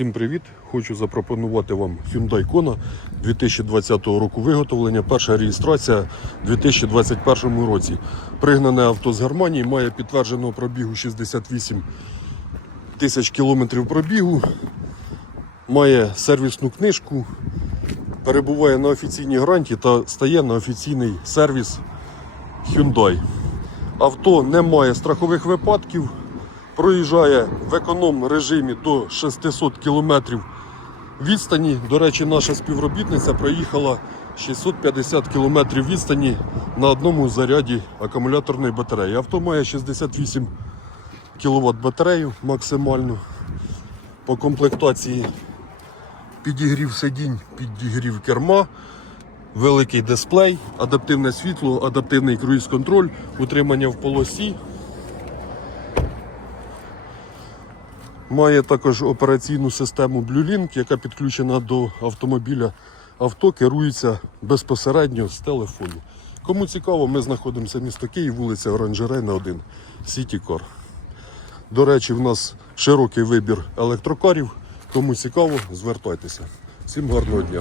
Всім привіт! Хочу запропонувати вам Hyundai Kona 2020 року виготовлення. Перша реєстрація у 2021 році. Пригнане авто з Германії, має підтвердженого пробігу 68 тисяч кілометрів пробігу, має сервісну книжку, перебуває на офіційній гранті та стає на офіційний сервіс Hyundai. Авто не має страхових випадків, проїжджає в економ режимі до 600 км відстані. До речі, наша співробітниця проїхала 650 км відстані на одному заряді акумуляторної батареї. Авто має 68 кВт батарею максимально. По комплектації підігрів сидінь, підігрів керма, великий дисплей, адаптивне світло, адаптивний круїз-контроль, утримання в полосі. Має також операційну систему BlueLink, яка підключена до автомобіля. Авто керується безпосередньо з телефону. Кому цікаво, ми знаходимося місто Київ, вулиця Оранжерейна 1, City Car. До речі, в нас широкий вибір електрокарів. Кому цікаво, звертайтеся. Всім гарного дня.